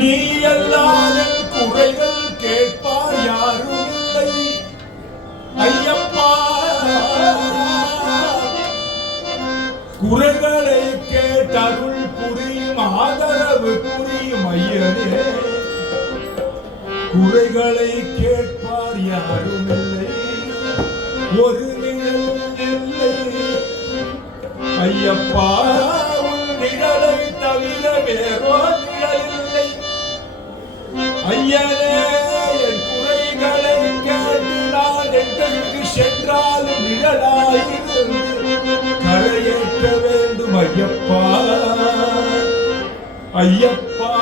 நீ அல்லாத குறைகள் கேட்பார் யாரும் இல்லை ஐயப்பா. குறைகளை கேட்டருள் புரியும் ஆதரவு புரியும் ஐயனே. குறைகளை கேட்பார் யாரும் இல்லை, ஒரு நிழல் இல்லை ஐயப்பா. உன் நிழலை தவிர வேறோ நிழல் இல்லை ஐயனே. என் குறைகளை கேட்டு நான் எங்களுக்கு சென்றாலும் நிழலாயிருந்து கரையேற்ற வேண்டும் ஐயப்பா. ஐயப்பா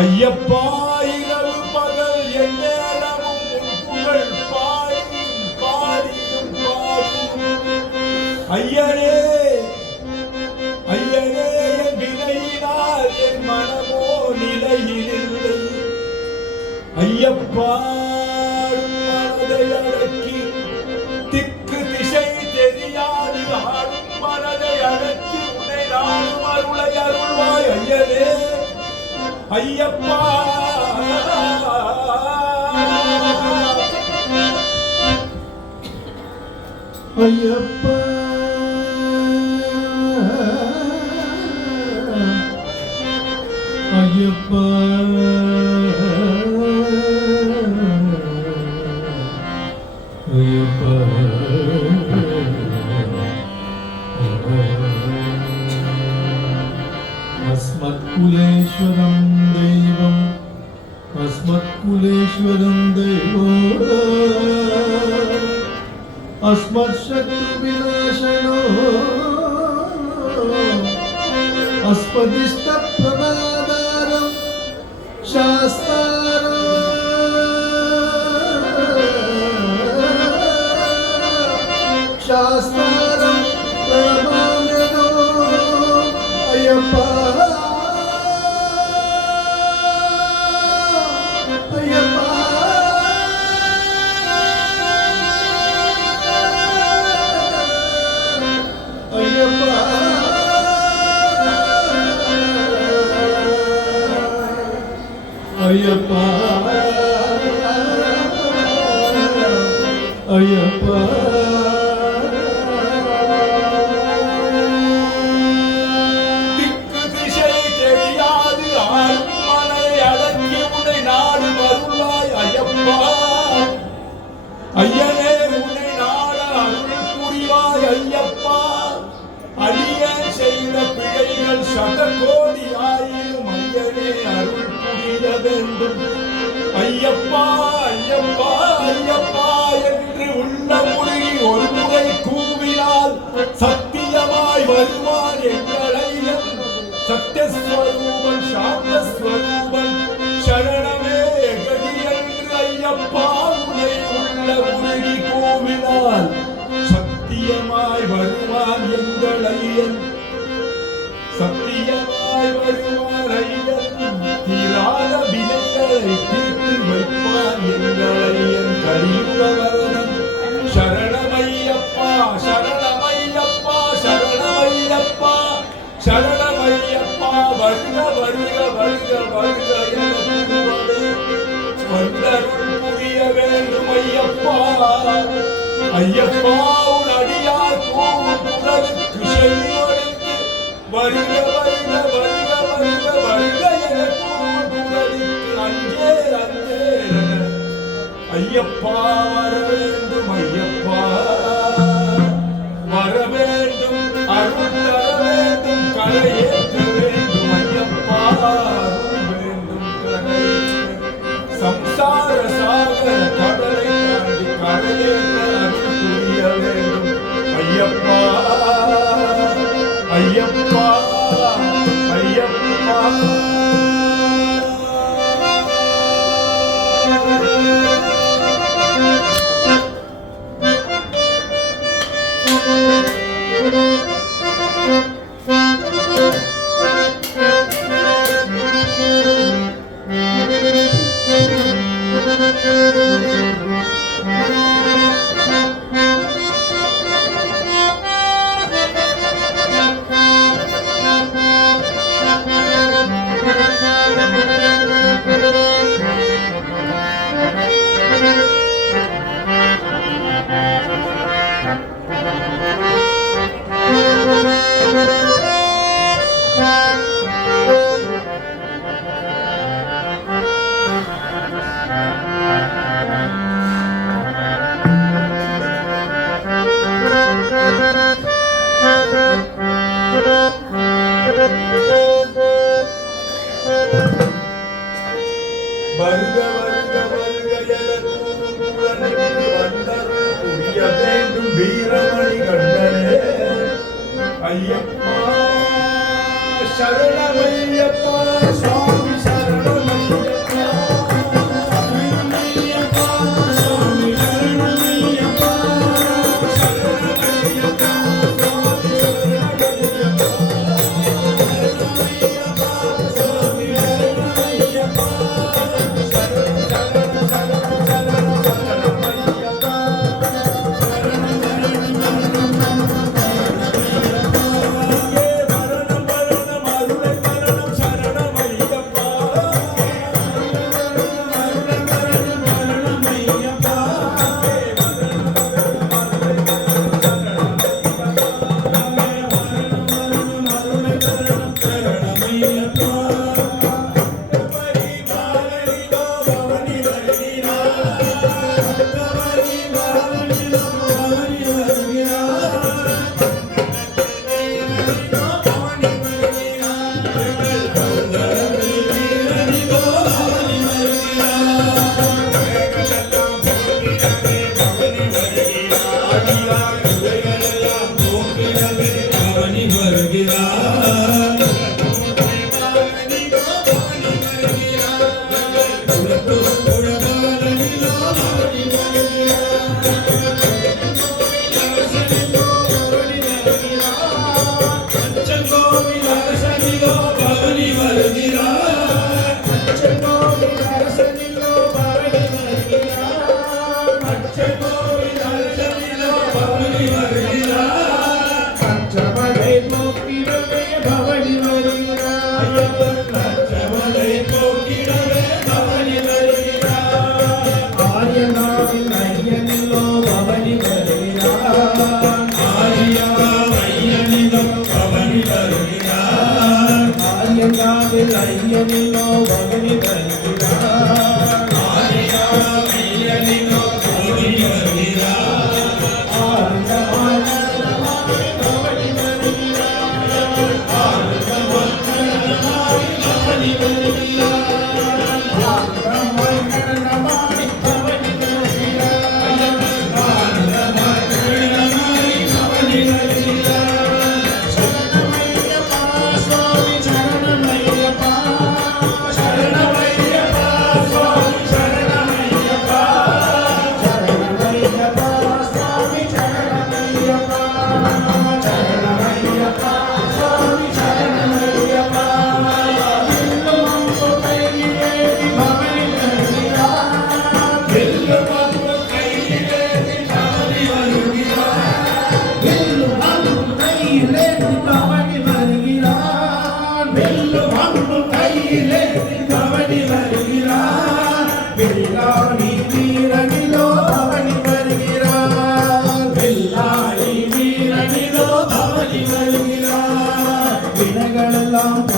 ஐயப்பா, இரவு பகல் எந்நேரமும் உன் புகழ் பாடியும் பாடியும் பாடியும் ஐயனே. ஐயனே, என் வினையினால் என் மனமோ நிலையிலில்லை ஐயப்பா. மனதை அடக்கி திக்கு திசை தெரியாது ஆடும் மனதை அடக்கி உன்னை நாடும் அருளை அருள்வாய் ஐயனே. ஐயப்பா ஐயப்பா ஐயப்பா ஐயப்பா. अस्मत्कुलेश्वरं दैवम् अस्मत्कुलेश्वरं दैवो अस्मत्शत्रुविनाशनो अस्मदिष्टप्रदातारं शास्तारं शास्तारं प्रणमाम्यहो अय्यप्पा. ஐயப்பா ஐயப்பா திக்கு திசை தெரியாது ஆடும் மனதை அடக்கி உன்னை நாடு வருளாய் ஐயப்பா. ஐயனே, உன்னை நாட அருள் புரிவாய் ஐயப்பா. அடிய செய்த பிழைகள் சதகோடி ஆயிரும் ஐயனே அருள் புரிய வேண்டும் ஐயப்பா. ஐயப்பா ஐயப்பா என்று உள்ள முறையை ஒரு முறை கூவினால் சத்தியமாய் வருவான் எங்கள் ஐயன். சத்தியஸ்வரூபன் சாந்தஸ்வரூபன் சரணமே கதி என்று ஐயப்பா உன்னை உள்ள முறையை கூவினால் சத்தியமாய் வருவான் எங்கள் ஐயன். சத்தியமாய் வருவான் ஐயன். தீராத வினைகளை தீர்த்து வைப்பான் எங்கள் ஐயன். கலியுக வரதன் சரணமையப்பா சரணமையப்பா சரணமையப்பா சரணமையப்பா. வருக வருக வருக வருக என வந்தருள் புரிய வேண்டும் ஐயப்பா. ஐயப்பா, உன் அடியார் கூவும் குரலுக்கு செவியொடுத்து வருக வருக வருக வருக வருக என கூவும் குரலுக்கு அங்கே அங்கே ஐயப்பா வர வேண்டும் ஐயப்பா. வர வேண்டும் அருள் தர வேண்டும் கரையேற்ற வேண்டும் ஐயப்பா. வேண்டும் கரையேற்ற சம்சார சாகர கடலை தாண்டி கரையேற்ற அருள் புரிய வேண்டும் ஐயப்பா. ஐயப்பா ஐயப்பா வருக வருக வருக எலூரனுக்கு வந்தருள் புரிய வேண்டும் வீரமணி கண்டனே ஐயப்பா சரணமையப்பா சுவாமி சரணமையப்பா சரணமையப்பா சுவாமி சரணமையப்பா சரணமையப்பா சுவாமி சரணமையப்பா சுவாமி சரணமையப்பா வினைகளெல்லாம்